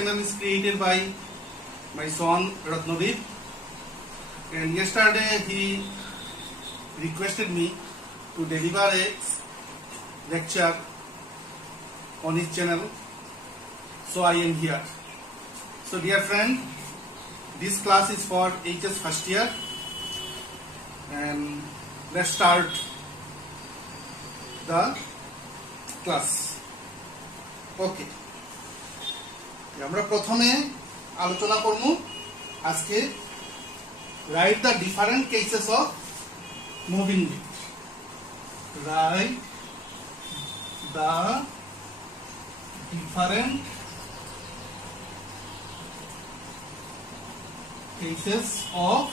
channel is created by my son Ratnadeep, and yesterday he requested me to deliver a lecture on his channel, so I am here. So dear friend, this class is for HS first year, and let's start the class. Okay, আমরা প্রথমে আলোচনা করব আজকে write the different cases of moving lift. Write the different cases of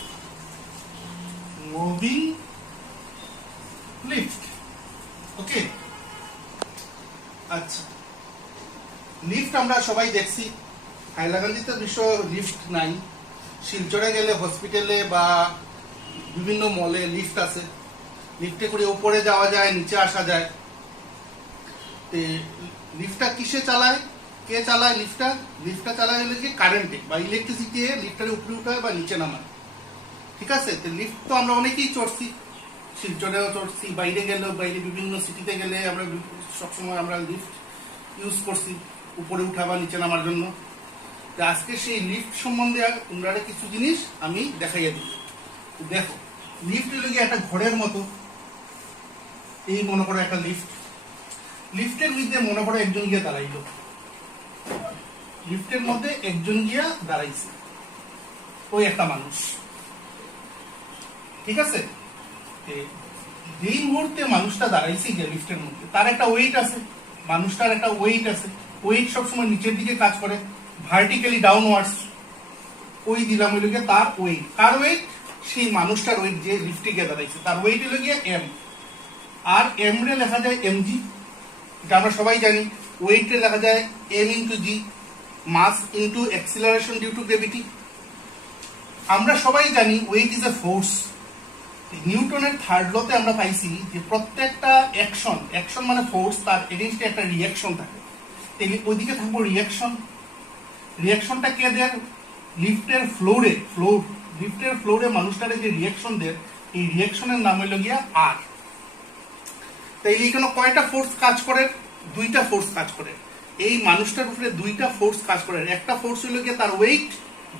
moving lift. Okay, আচ্ছা, lift আমরা সবাই দেখছি। হাইলাকান্দিতে বিশ্ব লিফট নাই, শিলচরে গেলে হসপিটালে বা বিভিন্ন মলে লিফট আছে, লিফটে করে উপরে যাওয়া যায়, নিচে আসা যায়। লিফটটা কিসে চালায়, কে চালায় লিফটটা? লিফটটা চালায় হলে কি কারেন্টে বা ইলেকট্রিসিটি লিফটটার উপরে উঠায় বা নিচে নামায়, ঠিক আছে? তো লিফট তো আমরা অনেকেই চড়ছি, শিলচরেও চড়ছি, বাইরে গেলেও, বাইরে বিভিন্ন সিটিতে গেলে আমরা সবসময় আমরা লিফট ইউজ করছি উপরে উঠা বা নিচে নামার জন্য। তো আজকে সেই লিফট সম্বন্ধে তোমরা কিছু জিনিস আমি দেখাইয়া দিই। দেখো, লিফট হলো কি একটা ঘরের মতো। এই মনে করো একটা লিফট, লিফটের মধ্যে মনে করো একজন গিয়ে দাঁড়াইলো, লিফটের মধ্যে একজন গিয়া দাঁড়াইছে, ওই একটা মানুষ, ঠিক আছে? যেই মুহূর্তে মানুষটা দাঁড়াইছে গিয়ে লিফটের মধ্যে, তার একটা ওয়েট আছে, মানুষটার একটা ওয়েট আছে। ওয়েট সবসময় নিচের দিকে কাজ করে, ভার্টিক্যালি ডাউনওয়ার্ডস। ওই দিলাম হইল গিয়ে তার ওয়েট। কার ওয়েট? সেই মানুষটার ওয়েট, যে লিফটে গিয়ে দাঁড়াইছে, তার ওয়েট হইল গিয়ে এম। আর এম রে লেখা যায় এমজি, এটা আমরা সবাই জানি। ওয়েট রে লেখা যায় M into G, mass into acceleration due to gravity. আমরা সবাই জানি ওয়েট ইজ এ ফোর্স। নিউটনের থার্ড লতে আমরা পাইছি যে প্রত্যেকটা অ্যাকশন মানে ফোর্স, তার এগেইনস্টে একটা রিঅ্যাকশন থাকে। তাহলে ওইদিকে থাকবো রিঅ্যাকশন। রিঅ্যাকশনটা কে দেয়? লিফটের ফ্লোরে মানুষটারে যে রিঅ্যাকশন দেয়, এই রিঅ্যাকশনের নাম হইল গিয়া আর। তাইলে এখানে কয়টা ফোর্স কাজ করে? দুইটা ফোর্স কাজ করে। এই মানুষটার উপরে দুইটা ফোর্স কাজ করে। একটা ফোর্স হইল গিয়া তার ওয়েট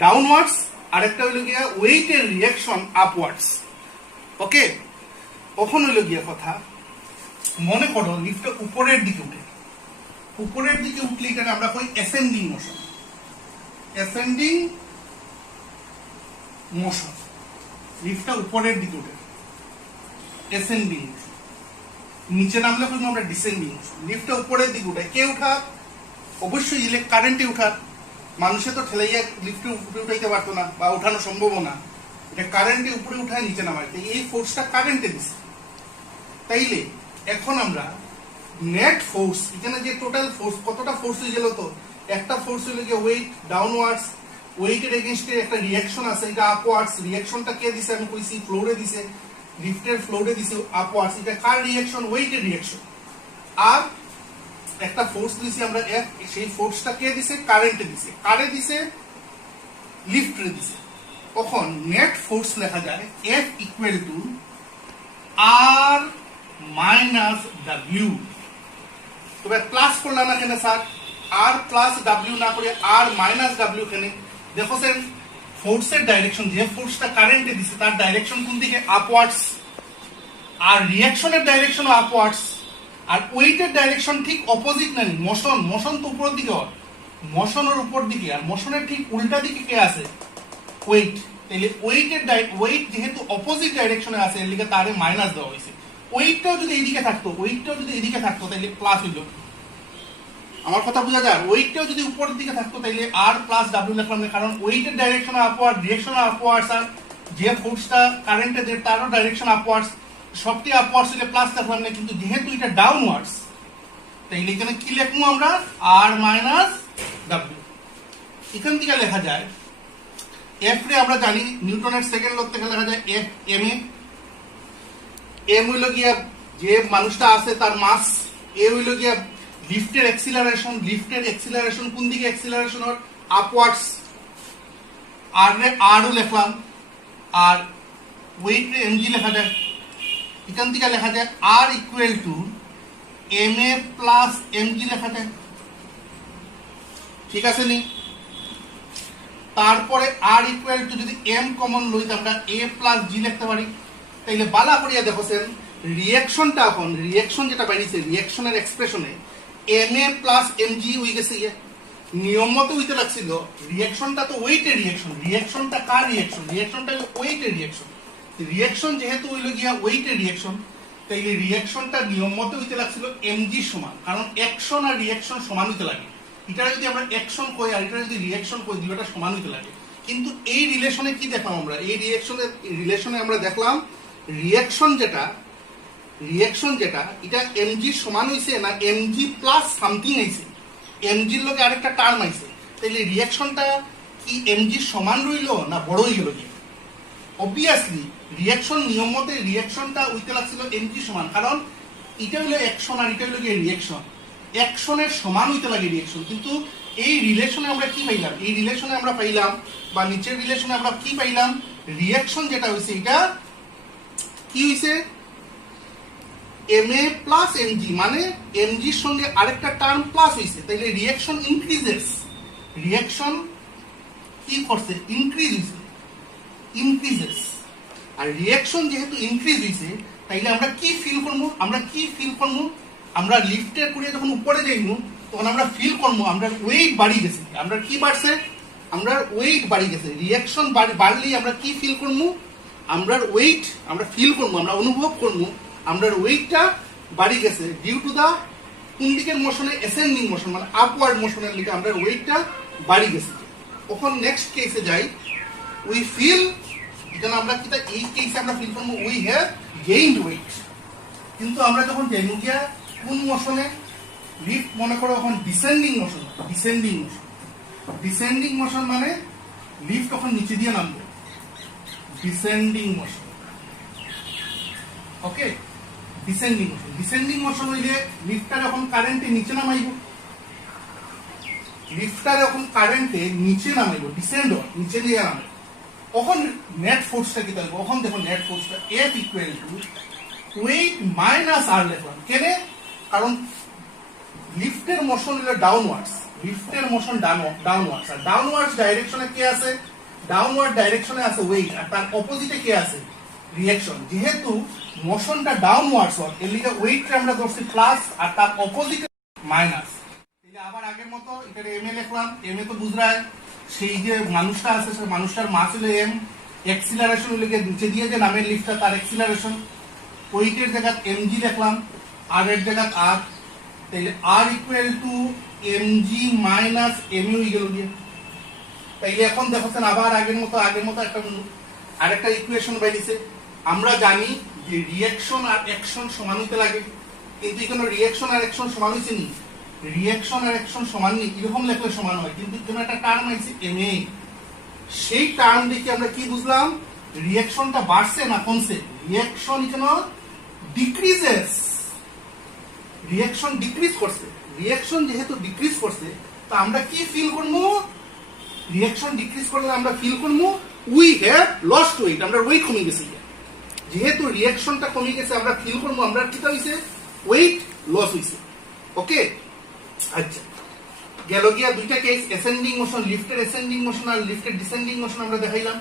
ডাউনওয়ার্ডস, আর একটা হইল গিয়া ওয়েটের রিঅ্যাকশন আপওয়ার্ডস। ওকে, কখন হইল গিয়া কথা, মনে করো লিফটটা উপরের দিকে উঠে, উপরের দিকে উঠলে এখানে আমরা কই অ্যাসেন্ডিং মোশন। অ্যাসেন্ডিং মোশন, লিফটটা উপরের দিকে উঠে অ্যাসেন্ডিং মোশন। নিচে নামলে কই আমরা ডিসেন্ডিং মোশন। লিফটটা উপরের দিকে উঠে, কে উঠা? অবশ্যই কারেন্টে উঠার। মানুষে তো ঠেলাইয়া লিফটে উপরে উঠাইতে পারতো না বা উঠানো সম্ভব না, এটা কারেন্টে উপরে উঠায় নিচে নামায়। এই ফোর্সটা কারেন্টে দিছে। তাইলে এখন আমরা নেট ফোর্স, এখানে যে টোটাল ফোর্স, কতটা ফোর্স হয়ে গেল? তো একটা ফোর্স হইল গিয়ে ওয়েট ডাউনওয়ার্ডস, ওয়েটের এগেইনস্টে একটা রিঅ্যাকশন আছে, এটা আপওয়ার্ডস। রিঅ্যাকশনটা কে দিছে? আমি কইছি ফ্লোরে দিছে, লিফটের ফ্লোরে দিছে আপওয়ার্ডস। এটা কার রিঅ্যাকশন? ওয়েটের রিঅ্যাকশন। আর একটা ফোর্স দিছি আমরা এফ, সেই ফোর্সটা কে দিছে? কারেন্টে দিছে। কারে দিছে? লিফটে দিছে। তখন নেট ফোর্স লেখা যায় F equal to R minus W. তবে প্লাস করলাম না কেন স্যার? আর প্লাস ডাব্লিউ না করে আর মাইনাস ডাব্লিউ কেন? দেখো স্যার, ফোর্সের ডাইরেকশন, যে ফোর্সটা কারেন্টে দিছে তার ডাইরেকশন কোন দিকে? আপওয়ার্ডস। আর রিঅ্যাকশনের ডাইরেকশন আপওয়ার্ডস। আর ওয়েটের ডাইরেকশন ঠিক অপোজিট না। মোশন তো উপর দিকে হয়, মোশনের উপর দিকে। আর মোশনের ঠিক উল্টা দিকে কে আছে? ওয়েট। তাহলে ওয়েট যেহেতু অপোজিট ডাইরেকশনে আছে, এর লিগে তারে মাইনাস দেওয়া হয়েছে। ওয়েটটাও যদি এইদিকে থাকতো তাহলে প্লাস হইল। আমার কথা বোঝা যায়? ওয়েটটাও যদি উপরের দিকে থাকতো তাহলে আর প্লাস ডাব্লিউ লিখলাম না, কারণ ওয়েটের ডাইরেকশন আপওয়ার্ড, ডিরেকশন আপওয়ার্ডস। আর যে ফোর্সটা কারেন্টে দেয় তারও ডাইরেকশন আপওয়ার্ডস। সবটি আপওয়ার্ডস হলে প্লাস লিখলাম না, কিন্তু যেহেতু এটা ডাউনওয়ার্ডস, তাইলে এখানে কি লিখবো আমরা? আর মাইনাস ডাব্লিউ। এখান থেকে লেখা যায় এফ রে আমরা জানি নিউটনের সেকেন্ড ল থেকে লেখা যায় এফ এম এ। এম হইল গিয়া যে মানুষটা আছে তার মাস, এ হইল গিয়া লিফটের এক্সিলারেশন। লিফটের এক্সিলারেশন কোন দিকে? এক্সিলারেশন আপওয়ার্ডস, আরও লিখলাম, আর ওয়েট এমজি লেখা যায়। এখান থেকে লেখা যায় R equal to M A plus M G লেখা যায়, ঠিক আছে নি? তারপরে আর ইকুয়াল টু যদি এম কমন লই তো আমরা এ প্লাস জি লিখতে পারি। তাইলে বালা করিয়া দেখছেন রিয়াকশনটা, এখন রিয়াকশন যেটা বাইরেছে রিয়াকশনের এক্সপ্রেশনে M A plus M G হয়ে গেছে। নিয়ম মতো হইতে লাগছিল, রিয়াকশনটা তো ওয়েটের রিয়াকশন, রিয়াকশনটা কার রিয়াকশন? রিয়াকশনটা ওয়েটের রিয়াকশন। রিয়াকশন যেহেতু হইল গিয়া ওয়েটের রিয়াকশন, তাইলে রিয়াকশনটা নিয়ম মতো হইতে লাগছিল এমজি সমান, কারণ অ্যাকশন আর রিয়াকশন সমান হইতে লাগে। এটা যদি আমরা অ্যাকশন কই আর এটা যদি রিয়াকশন কই, দুটোটা সমান হইতে লাগে। কিন্তু এই রিলেশনে কি দেখলাম আমরা? এই রিলেশনে আমরা দেখলাম রিয়াকশন যেটা এটা এমজি সমান হইছে না এমজি প্লাস সামথিং আইছে, এমজির লোকে আরেকটা টার্ম আইছে। তাইলে রিয়াকশনটা কি এমজি সমান রইল না বড় হয়ে গেল? অবভিয়াসলি রিয়াকশন নিয়ম মতে রিয়াকশনটা হইতে লাগছিল এমজি সমান, কারণ এটা হলো অ্যাকশন আর এটা হলো রিয়াকশন, অ্যাকশনের সমান হইতে লাগে রিয়াকশন। কিন্তু এই রিলেশনে আমরা কি পাইলাম? এই রিলেশনে আমরা পাইলাম, বা নিচের রিলেশনে আমরা কি পাইলাম? রিয়াকশন যেটা হইছে এটা কি হইছে? এম এ প্লাস এমজি, মানে এমজির সঙ্গে আরেকটা টার্ম প্লাস হইছে। তাইলে রিয়াকশন ইনক্রিজেস, রিয়াকশন কি করছে? ইনক্রিজেস। আর রিয়াকশন যেহেতু ইনক্রিজ হইছে, তাইলে আমরা কি ফিল করবো? আমরা লিফটের করে যখন উপরে যাইব তখন আমরা ফিল করবো আমরা ওয়েট বাড়ি গেছে। আমরা কি বাড়ছে? আমরা ওয়েট বাড়ি গেছে। রিয়াকশন বাড়লেই আমরা কি ফিল করবো? আমরা ওয়েট আমরা ফিল করবো, আমরা অনুভব করবো আমরা ওয়েটটা বাড়ি গেছে ডিউ টু দা কোন দিকের মোশনে? অ্যাসেন্ডিং মোশন, মানে আপওয়ার্ড মোশনের লিগে আমরা ওয়েটটা বাড়ি গেছে। তখন নেক্সট কেসে যাই, উই ফিল, এখানে আমরা কি এই কেসে আমরা ফিল করবো উই হ্যাভ গেইনড ওয়েট। কিন্তু আমরা যখন যাইব গিয়া কোন মোশনে? লিফট মনে করো এখন ডিসেন্ডিং মোশন, মানে লিফট তখন নিচে দিয়ে নামবে, ডিসেন্ডিং মোশন। ওকে, ডিসেন্ডিং মোশন হইলে লিফটটা যখন কারেন্টে নিচে নামাইব, ডিসেন্ড নিচে দিয়ে নামাইব, তখন নেট ফোর্সটা কি থাকবে? তখন দেখো নেট ফোর্সটা F equal to weight minus R লিখলাম। কেন? কারণ লিফটের মোশন হলো ডাউনওয়ার্ডস, আর ডাউনওয়ার্ডস ডাইরেকশনে কে আছে? ডাউনওয়ার্ড ডাইরেকশনে আছে ওয়েট, আর তার অপোজিটে কে আছে? রিয়াকশন। যেহেতু মোশনটা ডাউনওয়ার্ডস হয়, এর লিগে ওয়েটটা আমরা ধরছি প্লাস আর তার অপোজিটে মাইনাস। আবার আগের মতো এখানে এম এ লিখলাম, এম এ তো বুঝরায় সেই যে মানুষটা আছে, সেই মানুষটার মাস হলো এম, এক্সিলারেশন হলো নিচে দিয়ে যে নামের লিফটটা তার এক্সিলারেশন, ওয়েটের জায়গা এমজি লিখলাম, আর এর জায়গা আর, তাইলে R equal to M G minus M U গেল গিয়ে। তাইলে এখন দেখছেন আবার আগের মতো একটা আরেকটা ইকুয়েশন বাইরেছে। আমরা জানি যে রিয়াকশন আর অ্যাকশন সমান হইতে লাগে, কিন্তু এখানে রিয়াকশন আর অ্যাকশন সমান হইছে নি, রিয়াকশন আর অ্যাকশন সমান নেই, এরকম লেখলে সমান হয়। কিন্তু এখানে একটা টার্ম আছে এম এ, সেই টার্ম দেখে আমরা কি বুঝলাম? রিয়াকশনটা বাড়ছে না কমছে? রিয়াকশন এখানে ডিক্রিজেস, রিয়াকশন ডিক্রিজ করছে। রিয়াকশন যেহেতু ডিক্রিজ করছে, তা আমরা কি ফিল করবো? রিয়াকশন ডিক্রিজ করলে আমরা ফিল করবো উই হ্যাভ লস্ট ওয়েট, আমরা ওয়েট কমে গেছে। যেহেতু রিয়াকশনটা কমে গেছে, আমরা ফিল করবো আমরা কি হইছে? ওয়েট লস হইছে। ওকে, আচ্ছা, গেল গিয়া দুইটা কেস, অ্যাসেন্ডিং মোশন, লিফটের অ্যাসেন্ডিং মোশন আর লিফটের ডিসেন্ডিং মোশন আমরা দেখাইলাম।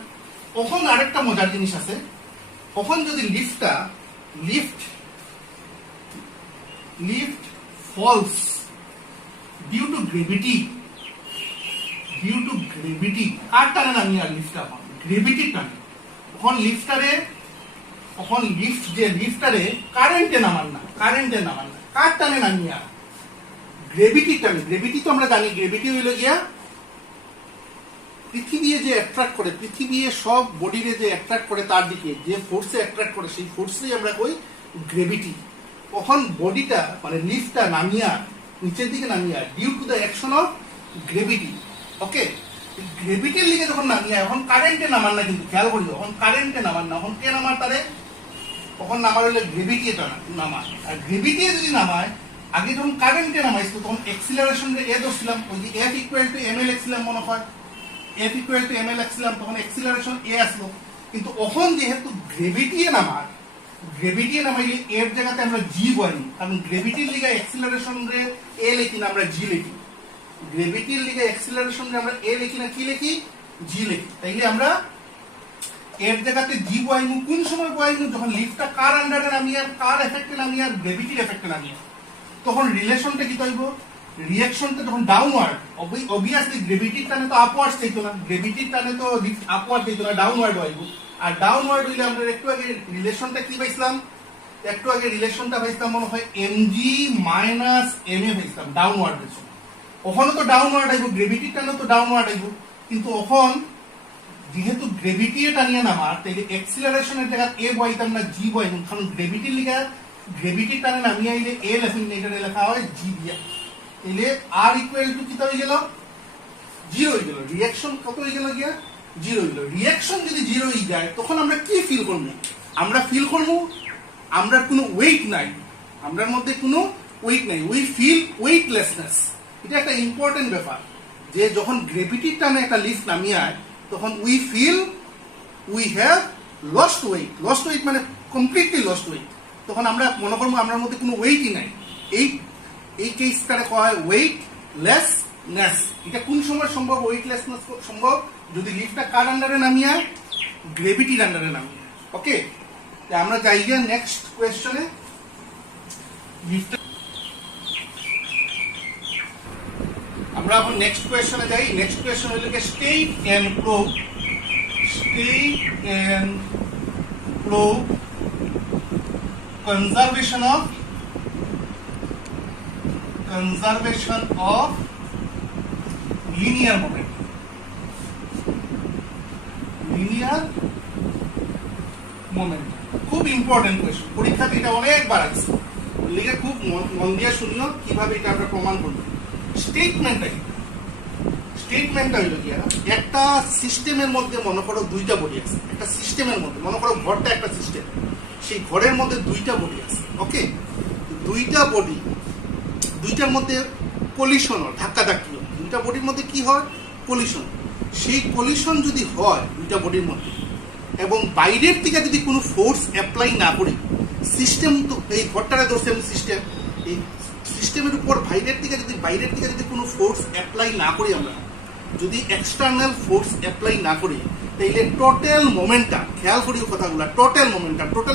তখন আরেকটা মজার জিনিস আছে, তখন যদি lift falls due to gravity, কার টানে নামি? আর লিফটটা গ্রেভিটির টানে। তখন লিফটারে কারেন্টে নামান না, কার টানে নামি? আর গ্রেভিটির টানে। গ্রেভিটি তো আমরা জানি, গ্রেভিটি হইল গিয়া পৃথিবী যে অ্যাট্রাক্ট করে, পৃথিবী সব বডিরে যে অ্যাট্রাক্ট করে তার দিকে, যে ফোর্সে অ্যাট্রাক্ট করে সেই ফোর্সেই আমরা কই গ্রেভিটি। তখন বডিটা মানে লিফটটা নামিয়া নিচের দিকে নামিয়া due to the action of gravity. Okay, গ্রেভিটির লিগে যখন নামিয়া, এখন কারেন্টে নামান না, কিন্তু খেয়াল করি এখন কারেন্টে নামান না, এখন কে নামার? তারে তখন নামার হইলে গ্রেভিটি নামায়। আর গ্রেভিটি যদি নামায়, আগে যখন কারেন্টে নামাইছো তখন এক্সিলারেশন রে এ ধরছিলাম, ওই যে F ইকুয়াল টু ml লিখছিলাম মনে হয়, F ইকুয়াল টু ml লিখছিলাম, তখন এক্সিলারেশন এ আসলো। কিন্তু এখন যেহেতু গ্রেভিটি নামাইলে এর জায়গাতে আমরা জি বলি, কারণ গ্রেভিটির লিগে এক্সিলারেশন রে এ লিখি না, আমরা জি লিখি। গ্রেভিটির লিগে এক্সিলারেশন রে আমরা এ লিখি না, কি লিখি? জি লিখি। তাইলে আমরা এর জায়গাতে জি বইমু কোন সময় বইমু? যখন লিফটটা কার আন্ডারে নামি আর কার এফেক্টে নামি আর গ্রেভিটির এফেক্টে নামি, তখন রিলেশনটা কি তৈব? রিঅ্যাকশনটা যখন ডাউনওয়ার্ড, অবভিয়াসলি গ্রেভিটির টানে তো আপওয়ার্ড চাইতো না, গ্রেভিটির টানে তো লিফট আপওয়ার্ড চাইতো না, ডাউনওয়ার্ড হইব। আর ডাউনওয়ার্ড হইলে আমরা একটু আগে রিলেশনটা কি পাইছিলাম? একটু আগে রিলেশনটা পাইছিলাম মনে হয় mg মাইনাস ma পাইছিলাম ডাউনওয়ার্ড এর সময়। ওখানে তো ডাউনওয়ার্ড আইব, গ্রেভিটির টানে তো ডাউনওয়ার্ড আইব, কিন্তু ওখান যেহেতু গ্রেভিটি টানিয়ে নামার, তাইলে এক্সিলারেশনের জায়গা এ বইতাম না, জি বইতাম, কারণ গ্রেভিটির লিগা গ্রেভিটির টানে নামিয়ে আইলে এ লেখেন, এটা লেখা হয় জি দিয়া। তাইলে আর ইকুয়াল টু কিতা হয়ে গেল? জিরো হয়ে গেল। রিঅ্যাকশন কত হয়ে গেল গিয়া? জিরো হয়ে গেল। রিঅ্যাকশন যদি জিরো হয়ে যায় তখন আমরা কি ফিল করবো? আমরা ফিল করবো আমরা কোনো ওয়েট নাই, আমরার মধ্যে কোনো ওয়েট নাই, উই ফিল ওয়েটলেসনেস। এটা একটা ইম্পর্টেন্ট ব্যাপার, যে যখন গ্রেভিটির টানে একটা লিফট নামিয়ে আয় তখন we feel we have lost weight. Lost weight মানে কমপ্লিটলি লস্ট ওয়েট। তখন আমরা মনে করবো আমার মধ্যে কোনো ওয়েটই নাই। এই কেসটাকে কয়া হয় ওয়েটলেসনেস। এটা কোন সময় সম্ভব? ওয়েটলেসনেস সম্ভব যদি লিফটটা কার আন্ডারে নামিয়ে আয়? গ্রেভিটির আন্ডারে নামিয়ে। ওকে, আমরা যাই গিয়ে নেক্সট কোয়েশ্চনে। আমরা এখন নেক্সট কোয়েশ্চনে যাই। নেক্সট কোয়েশ্চন হলো state and prove conservation of linear momentum. খুব ইম্পর্টেন্ট কোয়েশ্চন, পরীক্ষাতে এটা অনেকবার আছে, লিখে খুব মন দিয়ে শুনিও কিভাবে এটা আমরা প্রমাণ করব। স্টেটমেন্টটা হইল কি, একটা সিস্টেমের মধ্যে মনে করো দুইটা বডি আছে। একটা সিস্টেমের মধ্যে মনে করো ঘরটা একটা সিস্টেম, সেই ঘরের মধ্যে দুইটা বডি আছে। ওকে, দুইটা বডি, দুইটার মধ্যে কলিশন হয়, ধাক্কাধাক্কি হয়। দুইটা বডির মধ্যে কি হয়? কলিশন। সেই কলিশন যদি হয় দুইটা বডির মধ্যে, এবং বাইরের থেকে যদি কোনো ফোর্স অ্যাপ্লাই না করি, সিস্টেম তো এই ঘরটারে ধরছে আমি সিস্টেম, এই সিস্টেমের উপর বাইরের থেকে যদি কোনো ফোর্স অ্যাপ্লাই না করি, আমরা যদি এক্সটার্নাল ফোর্স অ্যাপ্লাই না করি, তাইলে টোটাল মোমেন্টাম, খেয়াল করিও কথাগুলো, টোটাল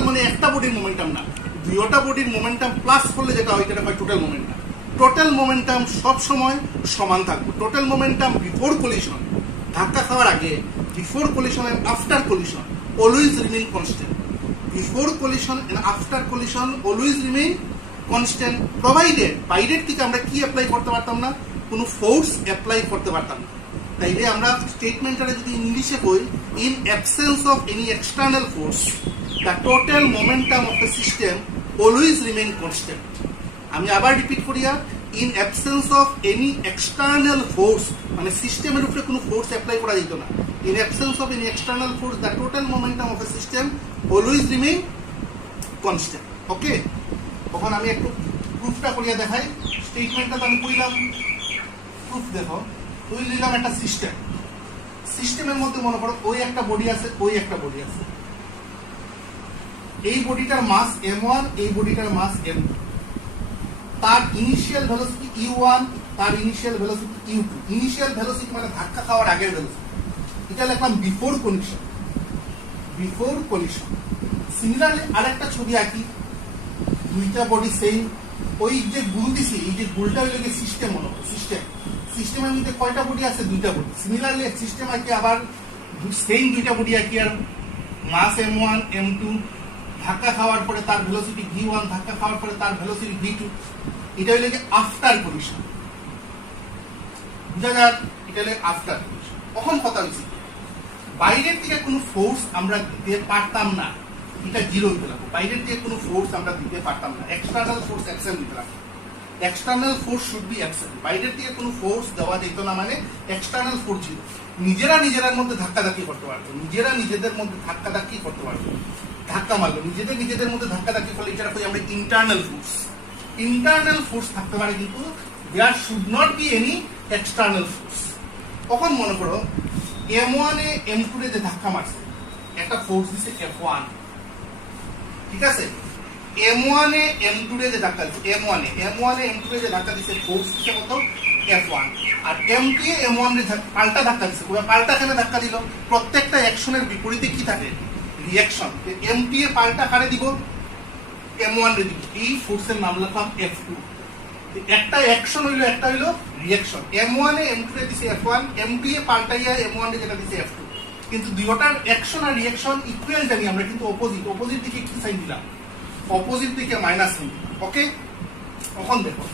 মানে একটা বডির মোমেন্টাম না, দুইটা বডির মোমেন্টাম প্লাস করলে যেটা হয় সেটা হয় টোটাল মোমেন্টাম। টোটাল মোমেন্টাম সব সময় সমান থাকবে। টোটাল মোমেন্টাম বিফোর কলিশন, ধাক্কা খাওয়ার আগে, before collision and after collision always remain constant. Before collision and after collision always remain constant, provided বাইরের থেকে আমরা কি অ্যাপ্লাই করতে পারতাম না? কোনো ফোর্স অ্যাপ্লাই করতে পারতাম না। তাইলে আমরা স্টেটমেন্টটা যদি ইংলিশে কই, in absence of any external force the total momentum of a system always remain constant. আমি আবার রিপিট করিয়া, in absence of any external force, মানে সিস্টেমের উপরে কোনো ফোর্স অ্যাপ্লাই করা যেত না। In absence of any external force the total momentum of a system always remain constant. Okay, তখন আমি একটু প্রুফটা করিয়া দেখাই। স্টেটমেন্টটা তো আমি কইলাম, প্রুফ দেখো। তুই নিলাম একটা সিস্টেম, সিস্টেমের মধ্যে মনে করো ওই একটা বডি আছে, ওই একটা বডি আছে। এই বডিটার মাস m1, এই বডিটার মাস m2। তার ইনিশিয়াল ভেলোসিটি u1, তার initial velocity u2। Initial velocity মানে ধাক্কা খাওয়ার আগের ভেলোসিটি, এটা লিখলাম বিফোর কলিশন। সিমিলারলি আরেকটা ছবি আঁকি, দুইটা বডি সেম, ওই যে গুল দিছি, এই যে গুলটা হইল গিয়ে সিস্টেম, মনে করো সিস্টেমের মধ্যে কয়টা বডি আছে? দুইটা বডি। সিমিলারলি সিস্টেম আঁকি, আবার সেম দুইটা বডি আঁকি, আর মাস m1 m2, ধাক্কা খাওয়ার পরে তার ভেলোসিটি v1, ধাক্কা খাওয়ার পরে তার ভেলোসিটি v2। এটা হইল গিয়ে আফটার কলিশন, বুঝা যাক? এটা হইল আফটার কলিশন। কখন কথা হয়েছে, বাইরের থেকে কোনো ফোর্স আমরা দিতে পারতাম না, এটা জিরো হইতে লাগবে। বাইরের থেকে কোনো ফোর্স আমরা দিতে পারতাম না, এক্সটার্নাল ফোর্স অ্যাবসেন্ট দিতে লাগবে। External force should be absent. বাইরের থেকে কোনো ফোর্স দেওয়া যেত না, মানে এক্সটার্নাল ফোর্স ছিল। নিজেদের মধ্যে ধাক্কাধাক্কি করতে পারতো, নিজেদের মধ্যে ধাক্কাধাক্কি করতে পারতো, ধাক্কা মারলো, নিজেদের মধ্যে ধাক্কাধাক্কি করলে এটা কই আমরা ইন্টারনাল ফোর্স। ইন্টারনাল ফোর্স থাকতে পারে, কিন্তু there should not be any external force. তখন মনে করো M1 এ M2 এ যে ধাক্কা মারছে, একটা ফোর্স দিছে F1, ঠিক আছে? M1 এ M2 এ যে ধাক্কা দিছে, M1 এ M2 এ যে ধাক্কা দিছে ফোর্স দিছে কত? F1। আর M2 এ M1 এ পাল্টা ধাক্কা দিছে, পাল্টা কেন ধাক্কা দিল? প্রত্যেকটা অ্যাকশনের বিপরীতে কি থাকে? রিঅ্যাকশন। M2 এ পাল্টা কারে দিব? M1 রে দিব। এই ফোর্সের নাম লিখলাম F2। একটা অ্যাকশন হইলো, একটা হইলো রিঅ্যাকশন। M1 এ M2 এ দিছে F1, M2 এ পাল্টাইয়া M1 এ যেটা দিছে F2। কিন্তু দুইটার অ্যাকশন আর রিঅ্যাকশন ইকুয়াল জানি আমরা, কিন্তু অপোজিট দিকে কি সাইন দিলাম? অপোজিট দিকে মাইনাস সাইন। ওকে, তখন দেখো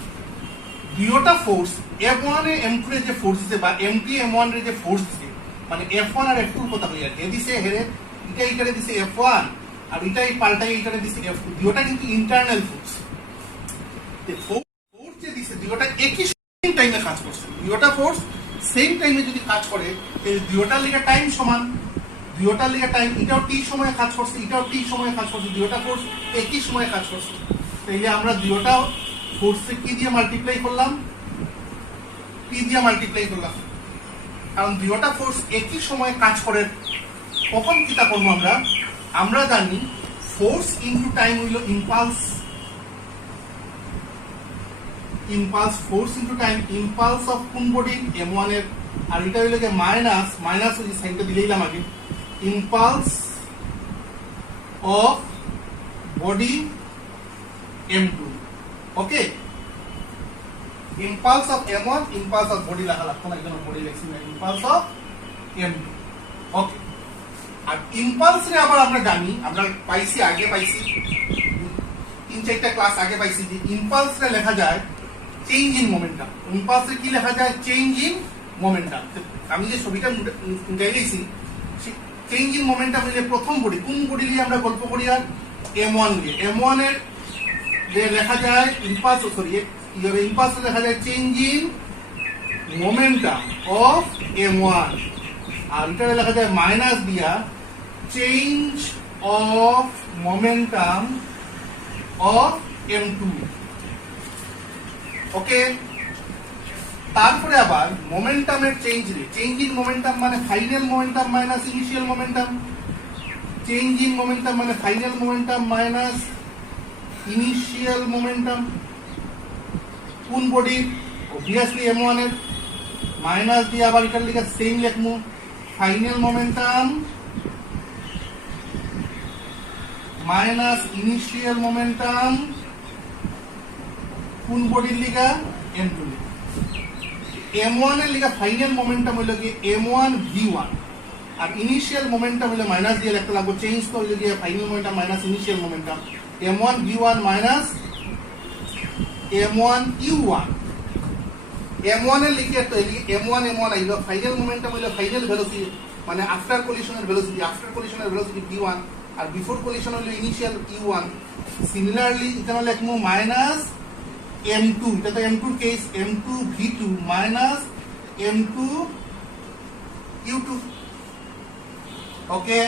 দুইটা ফোর্স F1 এ M2 এ যে ফোর্স দিছে বা M2 এ M1 এ যে ফোর্স দিছে, মানে F1 আর F2 এর কথা কইয়া, এ দিছে হেরে, এটা এখানে দিছে F1 আর এটাই পাল্টাই এখানে দিছে F2। দুইটা কিন্তু ইন্টারনাল ফোর্স। ফোর্স যে দিছে দুইটা একই সেম টাইমে কাজ করছে। দুইটা ফোর্স সেম টাইমে যদি কাজ করে, তাহলে দুইটার লিগে টাইম সমান, দুইটার লিগে টাইম, এটাও টি সময়ে কাজ করছে, এটাও টি সময়ে কাজ করছে, দুইটা ফোর্স একই সময়ে কাজ করছে। তাইলে আমরা দুইটা ফোর্সে কি দিয়ে মাল্টিপ্লাই করলাম? পি দিয়ে মাল্টিপ্লাই করলাম, কারণ দুইটা ফোর্স একই সময়ে কাজ করে। কখন কিটা করবো আমরা? আমরা জানি ফোর্স ইনটু টাইম হইল impulse, force into time, impulse of কোন বডি? M1 এর। আর এটা হইল যে মাইনাস ওই সাইনটা দিলেইলাম আগে, impulse of body M2। Okay, impulse of M1, impulse of body লেখা লাগতো না, এখানে বডি লিখছি না, ইম্পালস অফ M2। ওকে, আর ইম্পালস রে আবার আমরা জানি, আমরা পাইছি, আগে পাইছি 3-4টা ক্লাস আগে পাইছি যে ইম্পালস রে লেখা যায় চেঞ্জ ইন মোমেন্টাম। ইম্পালস রে কি লেখা যায়? Change in momentum. আমি যে ছবিটা দেখাইছি, চেঞ্জ ইন মোমেন্টাম হইলে প্রথম বডি, কোন বডি নিয়ে আমরা গল্প করি? আর M1 নিয়ে। M1 এর যে লেখা যায় ইম্পালস, সরি ইম্পালস লেখা যায় change in momentum of M1, আর এটা লেখা যায় মাইনাস দিয়া change of momentum of M2। Okay, তারপরে আবার মোমেন্টামের চেঞ্জ ইন মোমেন্টাম মানে final momentum minus initial momentum, change in momentum মানে final momentum minus initial momentum. কোন বডি? অবভিয়াসলি M1 এর। মাইনাস দিয়ে আবার এটার লিখে সেম লিখমু, final momentum minus initial momentum কোন বডির লিগা? M2 লিগা। M1 এর লিগা ফাইনাল মোমেন্টাম হইল কি M1 V1, আর ইনিশিয়াল মোমেন্টাম হইলে মাইনাস দিয়ে লিখতে লাগবে, চেঞ্জ তো হইল গিয়ে final momentum minus initial momentum, M1 V1 minus M1 U1। M1 এর লিখে তো M1 আইলো, ফাইনাল মোমেন্টাম হইলো ফাইনাল ভেলোসিটি মানে আফটার কলিশনের ভেলোসিটি, V1, আর বিফোর কলিশন হইলো ইনিশিয়াল U1। সিমিলারলি এখানে লিখমু মাইনাস M2, এটা তো M2 case, M2 V2 minus M2 U2। ওকে,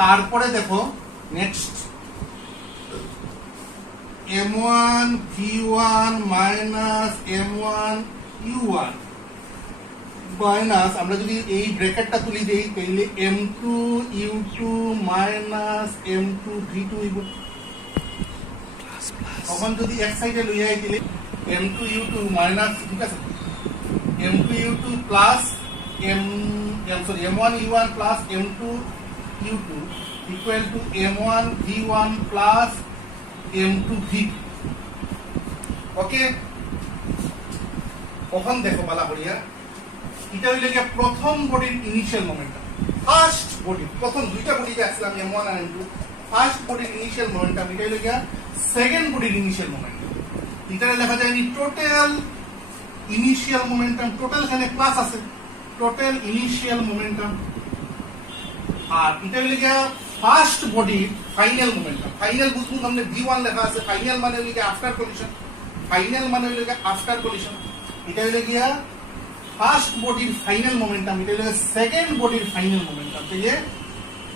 তারপরে দেখো next M1 V1 minus M1 U1 minus, আমরা যদি এই ব্র্যাকেটটা তুলি দেই তাহলে M2 U2 minus M2 V2 হইব। তখন যদি এক সাইডে লইয়া দিলে M2 U2 মাইনাস, ঠিক আছে, M2 U2 plus M1 U1 plus M2 U2 equal to M1 V1 plus M2 V2। ওকে, কখন দেখো বালা করিয়া, এটা হইলে গিয়ে প্রথম বডির ইনিশিয়াল মোমেন্টাম, ফার্স্ট বডি, প্রথম দুইটা বডি যে আসলাম M1 আর M2, ফার্স্ট বডির ইনিশিয়াল মোমেন্টাম, এটা হইলে গিয়া সেকেন্ড বডির ইনিশিয়াল মোমেন্টাম। এটা লেখা যায় টোটাল ইনিশিয়াল মোমেন্টাম, টোটাল এখানে প্লাস আছে, টোটাল ইনিশিয়াল মোমেন্টাম। আর এটা হইলে গিয়া ফার্স্ট বডির ফাইনাল মোমেন্টাম। ফাইনাল বুঝবো সামনে V1 লেখা আছে, ফাইনাল মানে হইলে গিয়া আফটার কলিশন, ফাইনাল মানে হইলে গিয়া আফটার কলিশন। এটা হইলে গিয়া ফার্স্ট বডির ফাইনাল মোমেন্টাম, এটা হইলে সেকেন্ড বডির ফাইনাল মোমেন্টাম। তাহলে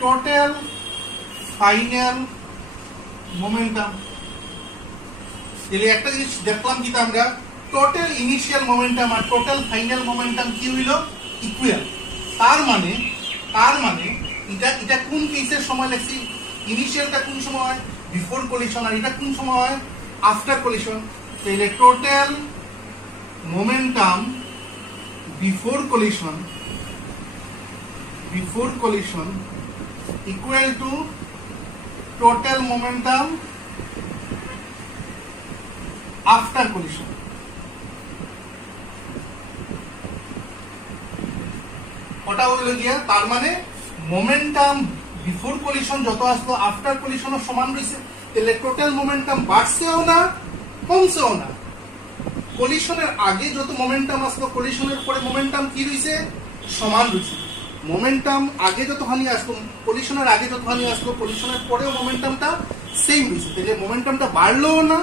টোটাল ফাইনাল মোমেন্টাম। তাহলে একটা জিনিস দেখলাম কি আমরা, টোটাল ইনিশিয়াল মোমেন্টাম আর টোটাল ফাইনাল মোমেন্টাম কি হইল, ইকুয়াল। তার মানে এটা এটা কোন কেসের সময় লাগছে, ইনিশিয়ালটা কোন সময় হয়, বিফোর কলিশন, আর এটা কোন সময় হয়, আফটার কলিশন। তাহলে total momentum before collision equal to total momentum after collision. ওটা হলো গিয়া, তার মানে মোমেন্টাম বিফোর কলিশন যত আসলো আফটার কলিশনও সমান রয়েছে। তাহলে টোটাল মোমেন্টাম বাড়ছেও না কমছেও না। কলিশনের আগে যত মোমেন্টাম আসলো কলিশনের পরে মোমেন্টাম কি রয়েছে, সমান রয়েছে। মোমেন্টাম আগে যতখানি আসলো, কলিশনের আগে যতখানি আসলো, কলিশনের পরেও মোমেন্টামটা সেম রয়েছে। তাহলে মোমেন্টামটা বাড়লোও না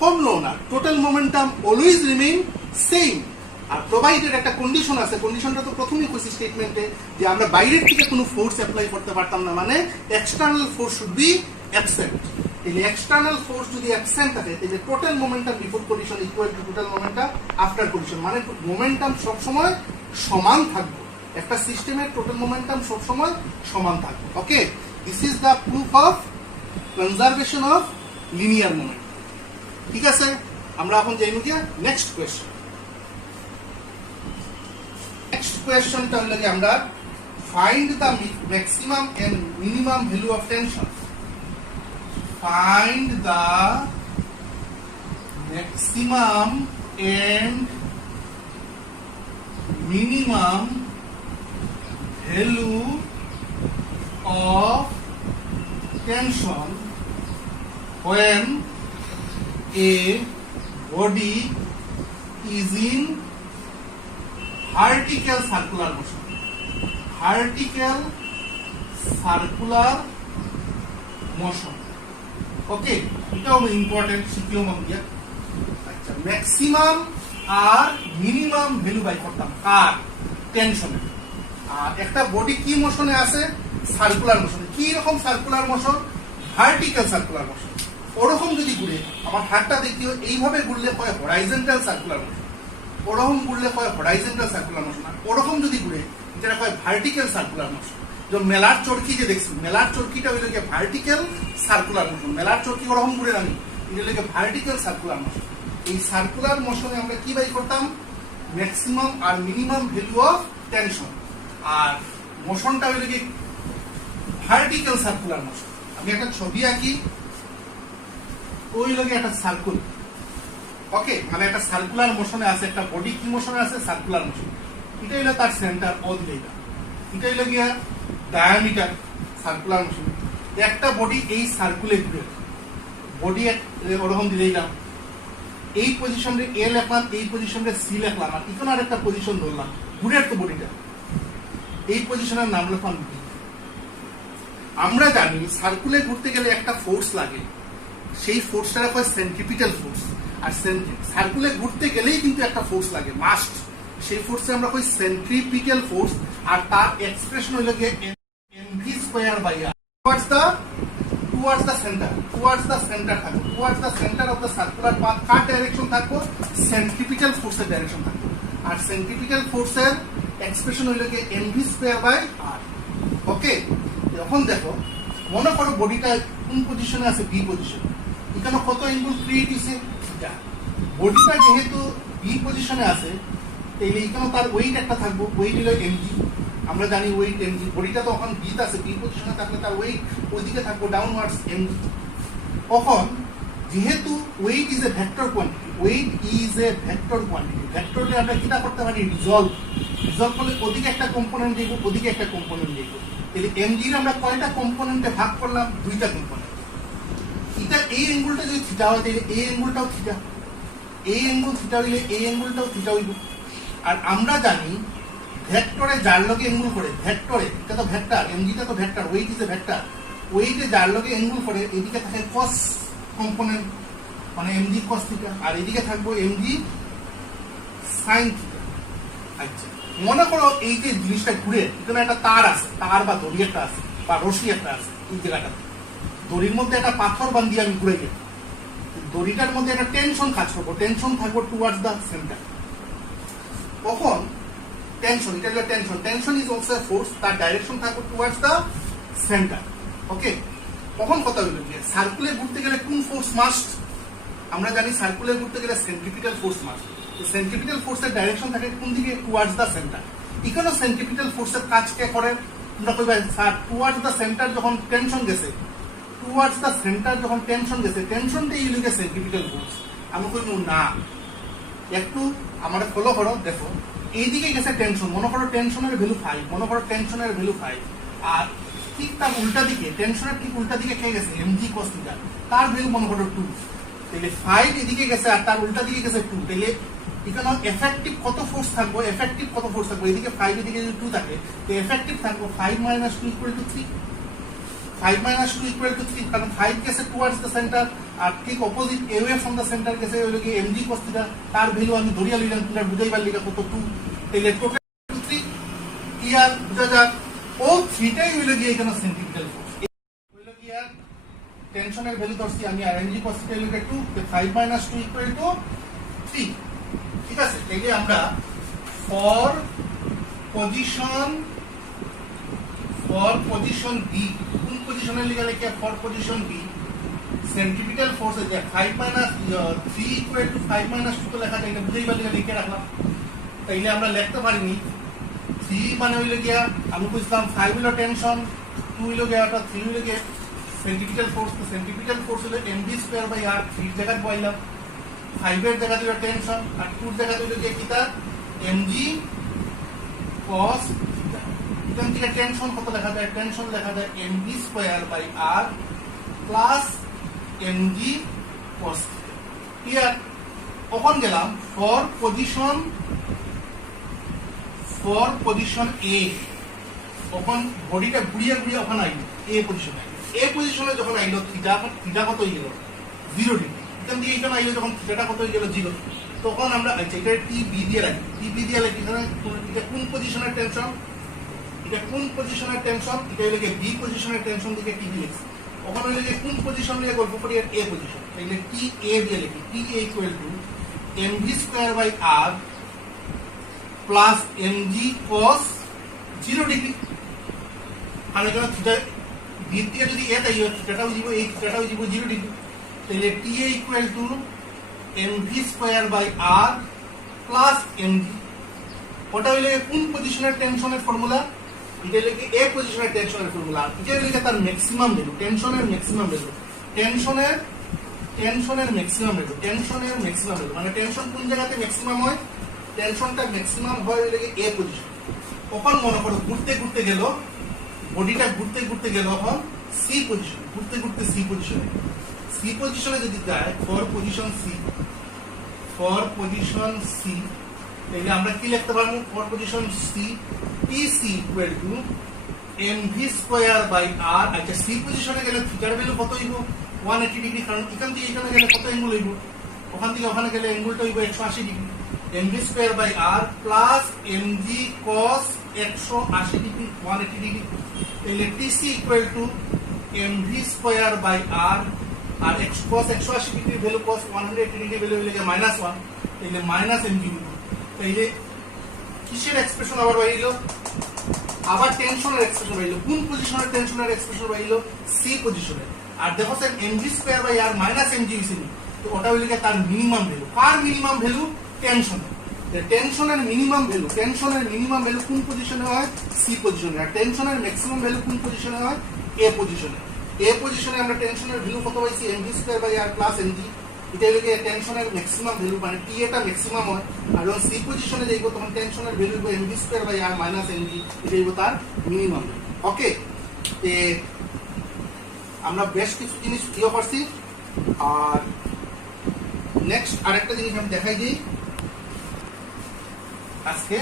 কমলো না, total momentum always remain same. আর প্রোভাইডেড একটা কন্ডিশন আছে, কন্ডিশনটা তো প্রথমেই কইছি স্টেটমেন্টে, যে আমরা বাইরের থেকে কোনো ফোর্স অ্যাপ্লাই করতে পারতাম না, মানে external force should be absent. তাহলে এক্সটার্নাল ফোর্স যদি অ্যাবসেন্ট থাকে, তাহলে total momentum before collision equal to total momentum after collision, মানে মোমেন্টাম সবসময় সমান থাকবে। একটা সিস্টেমের টোটাল মোমেন্টাম সবসময় সমান থাকবে। Okay, this is the proof of conservation of linear moment. ঠিক আছে, আমরা এখন যাইব গিয়া নেক্সট কোয়েশ্চন। নেক্সট কোয়েশ্চনটা হলো কি, আমরা find the maximum and minimum value of tension. Find the maximum and minimum value of tension when a body is in vertical circular motion. Vertical circular motion. Okay, এটাও important, শিখলাম আমরা। আচ্ছা, maximum আর minimum value বাই করতাম কার, টেনশনের। আর একটা বডি কি মোশনে আছে, সার্কুলার মোশনে। কি রকম circular motion, vertical circular motion. ওরকম যদি ঘুরে, আমার হাতটা দেখিও, এইভাবে ঘুরলে হয় হরাইজন্টাল সার্কুলার মোশন, ওরকম ঘুরলে হয় হরাইজন্টাল সার্কুলার মোশন। আর ওরকম যদি ঘুরে, যেটা হয় ভার্টিক্যাল সার্কুলার মোশন। মেলার চরকি যে দেখছি, মেলার চরকিটা হইল গিয়ে ভার্টিক্যাল সার্কুলার মোশন। মেলার চরকি ওরকম ঘুরে আমি, এটা হইল গিয়ে ভার্টিক্যাল সার্কুলার মোশন। এই সার্কুলার মোশনে আমরা কি বাই করতাম, ম্যাক্সিমাম আর মিনিমাম ভ্যালু অফ টেনশন। আর মোশনটা হইল গিয়ে ভার্টিক্যাল সার্কুলার মোশন। আমি একটা ছবি আঁকি, ওই লগে একটা সার্কুল। ওকে, মানে একটা সার্কুলার মোশনে আছে, একটা বডি কি মোশনে আছে, সার্কুলার মোশন। এটা হইলো তার সেন্টার, ও দিলে এটা হইলো গিয়া ডায়ামিটার সার্কুলার মোশন। একটা বডি এই সার্কুলে ঘুরে, বডি ওরকম দিলেই না, এই পজিশনে এ লেখলাম, এই পজিশনে সি লেখলাম, আর এখানে আর একটা পজিশন ধরলাম, ঘুরে তো বডিটা, এই পজিশনের নাম লিখলাম বি। আমরা জানি সার্কুলে ঘুরতে গেলে একটা ফোর্স লাগে, সেই ফোর্সটা হয় সেন্ট্রিপিটাল ফোর্স। আর সার্কুলে ঘুরতে গেলেই কিন্তু একটা ফোর্স লাগে, মাস্ট। সেই ফোর্সে আমরা কই সেন্ট্রিপিটাল ফোর্স, আর তার এক্সপ্রেশন হইল গিয়ে mv square by r towards the center থাকবে, towards the center of the circular path। Car direction থাকবো, সেন্ট্রিপিটাল ফোর্সের ডাইরেকশন থাকবে। আর সেন্ট্রিপিটাল ফোর্সের এক্সপ্রেশন হইল গিয়ে mv স্কয়ার বাই r। ওকে, এখন দেখো, মনে করো বডিটা কোন পজিশনে আছে, বি পজিশন। এখানে কত অ্যাঙ্গেল ক্রিয়েট হইছে, বডিটা যেহেতু বি পজিশনে আছে, তাইলে এখানে তার ওয়েট একটা থাকবো, ওয়েট হলো mg। আমরা জানি ওয়েট mg, বডিটা তো এখন বি আছে, বি পজিশনে থাকলে তার ওয়েট ওইদিকে থাকবো ডাউনওয়ার্ডস mg। তখন যেহেতু weight is a vector quantity, ভেক্টরটা আমরা কিটা করতে পারি, রিজলভ করলে ওদিকে একটা কম্পোনেন্ট দিব, ওদিকে একটা কম্পোনেন্ট দিব। তাহলে mg এর আমরা কয়টা কম্পোনেন্টে ভাগ করলাম, দুইটা কম্পোনেন্ট। এটা এই অ্যাঙ্গেলটা যদি থিটা হয়, তাহলে এই অ্যাঙ্গেলটাও থিটা, এই অ্যাঙ্গেল থিটা হইলে এই অ্যাঙ্গেলটাও থিটা হইব। আর আমরা জানি ভেক্টরে যার লগে অ্যাঙ্গেল করে, ভেক্টরে এটা তো ভেক্টর, এমজিটা তো vector, weight is a vector. ওয়েটে যার লগে অ্যাঙ্গেল করে, এদিকে থাকে কস কম্পোনেন্ট, মানে এমজি কস থিটা, আর এদিকে থাকবো এমজি সাইন থিটা। আচ্ছা, মনে করো এই যে জিনিসটা ঘুরে, এখানে একটা তার আছে, তার বা দড়ি একটা আছে, বা রশি একটা আছে এই জায়গাটাতে। দড়ির মধ্যে একটা পাথর বান্ধি আমি ঘুরে গেলাম, দড়িটার মধ্যে একটা টেনশন কাজ করবো, টেনশন থাকবো টুয়ার্ডস দ্য সেন্টার। তখন টেনশন, এটা হলো tension, tension is also force, তার ডাইরেকশন থাকবে টুয়ার্ডস দ্য সেন্টার। ওকে, তখন কথা হইল যে সার্কুলে ঘুরতে গেলে কোন ফোর্স মাস্ট? আমরা জানি সার্কুলে ঘুরতে গেলে সেন্ট্রিপিটাল ফোর্স মাস্ট। সেন্ট্রিপিটাল ফোর্সের ডাইরেকশন থাকে কোন দিকে? Towards the centre. এখানে সেন্ট্রিপিটাল ফোর্সের কাজ কে করে? তোমরা কইবা স্যার টুয়ার্ডস দ্য সেন্টার যখন টেনশন গেছে, টুয়ার্ডস দ্য সেন্টার যখন টেনশন গেছে, টেনশনটাই ইউ লিখে সেন্ট্রিপিটাল ফোর্স। আমি কইব না, একটু আমার ফলো করো, দেখো এইদিকে গেছে টেনশন, মনে করো টেনশনের ভ্যালু 5, মনে করো টেনশনের ভ্যালু 5, আর ঠিক তার উল্টা দিকে, টেনশনের ঠিক উল্টা দিকে কে গেছে? এমজি কস থিটা, তার ভ্যালু মনে করো 2। তাহলে 5 এদিকে গেছে আর তার উল্টা দিকে গেছে 2, তাহলে এখানে এফেক্টিভ কত ফোর্স থাকবে? এফেক্টিভ কত ফোর্স থাকবে? এদিকে 5 এদিকে যদি 2 থাকে, তো এফেক্টিভ থাকবে 5 - 2 = 3। 5 - 2 = 3, কারণ 5 গেছে টুয়ার্ডস দ্য সেন্টার, আর ঠিক opposite away from the centre গেছে ওই লগে এমজি কস থিটা, তার ভ্যালু আমি ধরিয়া লইলাম, তোমরা বুঝাইবার লিগা কত 2, তাহলে টোটাল 3 ইয়ার বুঝা যাক। ও 3টাই হইল গিয়ে এখানে সেন্ট্রিপিটাল ফোর্স, হইল কি আর টেনশনের ভ্যালু ধরছি আমি, আর এমজি কস থিটা হইল 2, 5 - 2 = 3। ঠিক আছে, তাইলে আমরা ফর পজিশন বি, কোন পজিশনের লিগা লিখে? For position B centripetal force আছে 5 - 3 = 5 - 2 তো লেখা যায়, এটা বুঝাইবার লিগা লিখে রাখলাম। তাইলে আমরা লিখতে পারিনি 3 মানে হইল গিয়া, আমি বুঝলাম 5 হইল টেনশন, 2 হইল গিয়া, 3 হইল গিয়া সেন্ট্রিপিটাল ফোর্স। তো সেন্ট্রিপিটাল ফোর্স হলো mv²/r, 3 এর জায়গায় বইলাম, 5 এর জায়গায় হইল টেনশন, আর 2 এর জায়গায় হইল গিয়া কিটা? mg cos theta. এখান থেকে টেনশন কত লেখা যায়? টেনশন লেখা যায় mv²/r plus mg cos theta. Clear? কখন গেলাম ফর পজিশন এ, তখন বডিটা ঘুরিয়ে ঘুরিয়ে ওখানে আইল এ পজিশনে, এ পজিশনে যখন আইল থিটা কত হয়ে গেল? 0 ডিগ্রি। এখান থেকে এখানে আইল যখন থিটাটা কত হয়ে গেল? 0। তখন আমরা এটা টি বি দিয়ে রাখি, টি বি দিয়ে রাখি, এটা কোন পজিশনের টেনশন? এটা কোন পজিশনের টেনশন? এটা হইলে বি পজিশনের টেনশন দিকে টি বি লিখছি। ওখানে হইলে কোন পজিশন নিয়ে গল্প করি? এ পজিশন, তাইলে টি এ দিয়ে লিখি, T A = mv²/r plus mg cos 0 degree. আর এখানে থিটা বি থেকে যদি এ তাই থিটাটাও দিব, এই থিটাটাও দিব 0 ডিগ্রি, তাহলে টি এ = mv²/r প্লাস mg। ওটা হইলে কোন পজিশনের টেনশনের ফর্মুলা? এটা হইলে এ পজিশনের টেনশনের ফর্মুলা, এটা হইলে তার ম্যাক্সিমাম ভ্যালু, টেনশনের ম্যাক্সিমাম ভ্যালু, টেনশনের ম্যাক্সিমাম ভ্যালু, মানে টেনশন কোন জায়গাতে ম্যাক্সিমাম হয়? টেনশনটা ম্যাক্সিমাম হয় হইলে এ পজিশন। কখন মনে করো ঘুরতে ঘুরতে গেল, বডিটা ঘুরতে ঘুরতে গেল এখন সি পজিশন, ঘুরতে ঘুরতে সি পজিশনে যদি যায়, ফর পজিশন সি, তাহলে আমরা কি লিখতে পারবো? For position C PC = mv²/r। আচ্ছা, সি পজিশনে গেলে থিটার ভ্যালু কত হইব? 180 ডিগ্রি, কারণ এখান থেকে এখানে গেলে কত অ্যাঙ্গেল হইব? ওখান থেকে ওখানে গেলে অ্যাঙ্গেলটা হইব 180 degree. mv²/r plus mg cos 180 degree, 180 degree, তাহলে টিসি = mv²/r, আর cos 180 degree value cos 180 degree value হইলে -1, তাহলে -mg। তাইলে কিসের এক্সপ্রেশন আবার বাইলো? আবার টেনশনের এক্সপ্রেশন বাইলো। কোন পজিশনের টেনশনের এক্সপ্রেশন বাইলো? সি পজিশনে। আর দেখো স্যার mv²/r -mg হইছে, তো ওটা হইলে তার মিনিমাম ভ্যালু। কার মিনিমাম ভ্যালু? টেনশনের। টেনশনের মিনিমাম ভ্যালু কোন পজিশনে হয়? সি পজিশনে। আর টেনশনের ম্যাক্সিমাম ভ্যালু কোন পজিশনে হয়? এ পজিশনে। এ পজিশনে আমরা টেনশনের ভ্যালু কত পাইছি? mv²/r plus mg। এটা হইলে টেনশনের ম্যাক্সিমাম ভ্যালু, মানে টি এটা ম্যাক্সিমাম হয়। আর যখন সি পজিশনে যাইব তখন টেনশনের ভ্যালু হইব mv²/r -mg, এটা হইব তার মিনিমাম। ওকে, আমরা বেশ কিছু জিনিস ইয়ে করছি। আর নেক্সট আরেকটা জিনিস আমি দেখাই দিই। আজকে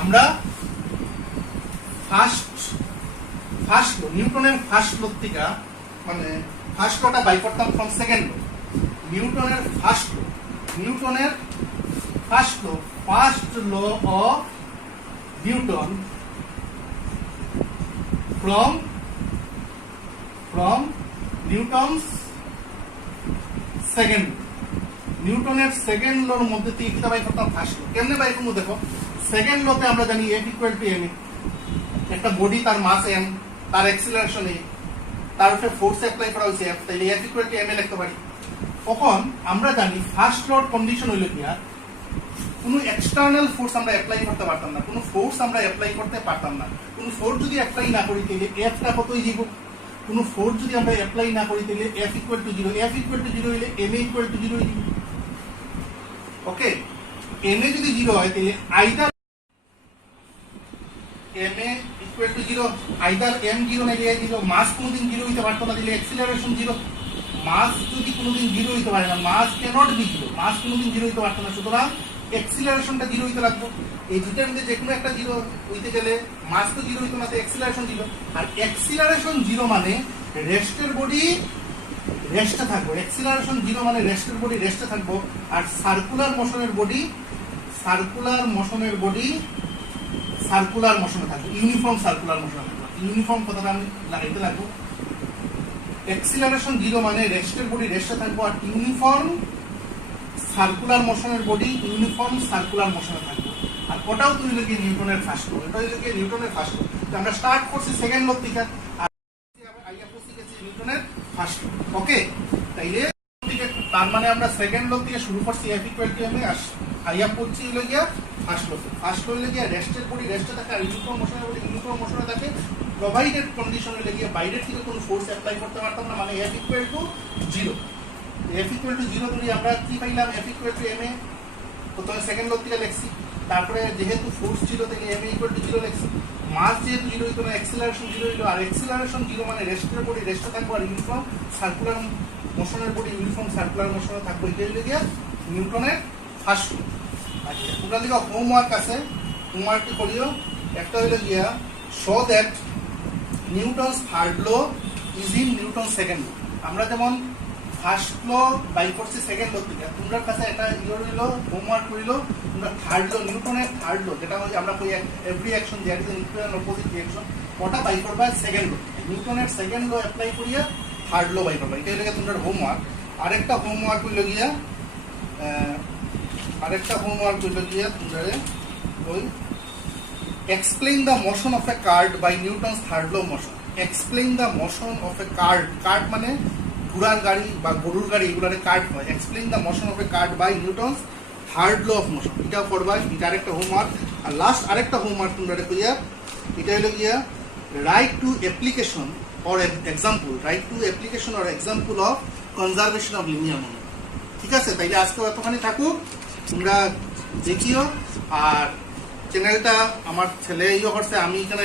আমরা ফার্স্ট লো, নিউটনের ফার্স্ট লো থেকে, মানে ফার্স্ট লোটা বাই করতাম ফ্রম সেকেন্ড লো। নিউটনের first low of Newton from from Newton's second নিউটনের সেকেন্ড লোর মধ্যে থেকে কিটা বাই করতাম ফার্স্ট লো কেমনে বাই করবো দেখো সেকেন্ড লোতে আমরা জানি F ইকুয়াল টু এম একটা বডি তার মাস এম তার অ্যাক্সিলারেশন এ তার উপরে ফোর্স অ্যাপ্লাই করা হয়েছে F তাইলে F ইকুয়াল টু এম লিখতে পারি তখন আমরা জানি ফার্স্ট লোর কন্ডিশন হইল কি আর কোনো এক্সটার্নাল ফোর্স আমরা অ্যাপ্লাই করতে পারতাম না কোনো ফোর্স আমরা অ্যাপ্লাই করতে পারতাম না কোনো ফোর্স যদি অ্যাপ্লাই না করি তাহলে F টা কতই দিব কোনো ফোর্স যদি আমরা অ্যাপ্লাই না করি তাহলে F equal to 0 F equal to 0 হইলে m ইকুয়াল টু 0 হইবে ওকে m যদি 0 হয় তাহলে either m equal to 0 either m 0 না a 0 মাস কোনদিন 0 হইতে পারতো না দিলে অ্যাক্সিলারেশন 0 মাস যদি কোনদিন 0 হইতে পারে না মাস ক্যানট বি 0 মাস কোনদিন 0 হইতে পারতো না সুতরাং অ্যাক্সিলারেশনটা 0 হইতে লাগবে এই দুটার মধ্যে যে কোনো একটা 0 হইতে গেলে মাস তো 0 হইতো না তো অ্যাক্সিলারেশন 0 আর অ্যাক্সিলারেশন 0 মানে রেস্টের বডি রেস্টে থাকবো অ্যাক্সিলারেশন 0 মানে রেস্টের বডি রেস্টে থাকবো আর সার্কুলার মোশনের বডি সার্কুলার মোশনে থাকবে ইউনিফর্ম সার্কুলার মোশনে থাকবে ইউনিফর্ম কথাটা আমি লাগাইতে লাগবো অ্যাক্সিলারেশন 0 মানে রেস্টের বডি রেস্টে থাকবো আর ইউনিফর্ম সার্কুলার মোশনের বডি ইউনিফর্ম সার্কুলার মোশনে থাকবে আর ওটাও তো হইল কি নিউটনের ফার্স্ট ল এটা হইল কি নিউটনের ফার্স্ট ল তো আমরা স্টার্ট করছি সেকেন্ড ল থেকে আর আইয়া পৌঁছে গেছি নিউটনের ফার্স্ট ল ওকে তাইলে তার মানে আমরা সেকেন্ড ল থেকে শুরু করছি F ইকুয়াল টু m এ আইয়া পৌঁছে হইল গিয়া ফার্স্ট ল হইল গিয়া রেস্টের বডি রেস্টে থাকে আর ইউনিফর্ম মোশনের বডি ইউনিফর্ম মোশনে থাকে প্রোভাইডেড কন্ডিশন হইল গিয়া বাইরে থেকে কোনো ফোর্স অ্যাপ্লাই করতে পারতাম না মানে F equal to 0 F equal to 0 ধরি আমরা কি পাইলাম F ইকুয়াল টু m এ প্রথমে সেকেন্ড ল থেকে লিখছি তারপরে যেহেতু ফোর্স ছিল তাহলে m ইকুয়াল টু 0 লিখছি মাস যেহেতু 0 হইতো না অ্যাক্সিলারেশন 0 হইলো আর অ্যাক্সিলারেশন 0 মানে রেস্টের বডি রেস্টে থাকবো আর ইউনিফর্ম সার্কুলার মোশনের বডি ইউনিফর্ম সার্কুলার মোশনে থাকবো এটা হইল গিয়া নিউটনের ফার্স্ট ল আচ্ছা তোমরা দিকে হোমওয়ার্ক আছে হোমওয়ার্কটি করিও একটা হইল গিয়া show that Newton's third law is in Newton second law আমরা যেমন ফার্স্ট ল বাই করছি সেকেন্ড ল থেকে তোমরা কাছে এটা ইয়োর হইলো হোমওয়ার্ক হইলো তোমরা থার্ড ল নিউটনের থার্ড ল যেটা হচ্ছে আমরা কই every action there is equal and opposite reaction ওটা বাই করবা সেকেন্ড ল নিউটনের সেকেন্ড ল অ্যাপ্লাই করিয়া থার্ড ল বাই করবা এটা হইলো তোমরা হোমওয়ার্ক আরেকটা হোমওয়ার্ক হইলো গিয়া তোমরা ওই explain the motion of a card by Newton's third law of motion explain the motion of a card মানে ঘোড়ার গাড়ি বা গরুর গাড়ি এগুলোরে কার্ড হয় explain the motion of a card by Newton's third law of motion এটা করবা এটা আরেকটা হোমওয়ার্ক আর লাস্ট আরেকটা হোমওয়ার্ক তোমরা কইয়া এটা হলো গিয়া write to application or example of conservation of linear moment ঠিক আছে তাইলে আজকে এতখানি থাকুক তোমরা দেখিও আর চ্যানেলটা আমার ছেলে ইয়ে করছে আমি এখানে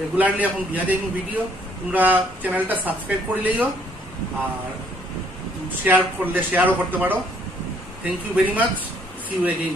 রেগুলারলি এখন দিয়া দেই ভিডিও তোমরা চ্যানেলটা সাবস্ক্রাইব করে লইও আর শেয়ার করলে শেয়ারও করতে পারো thank you very much see you again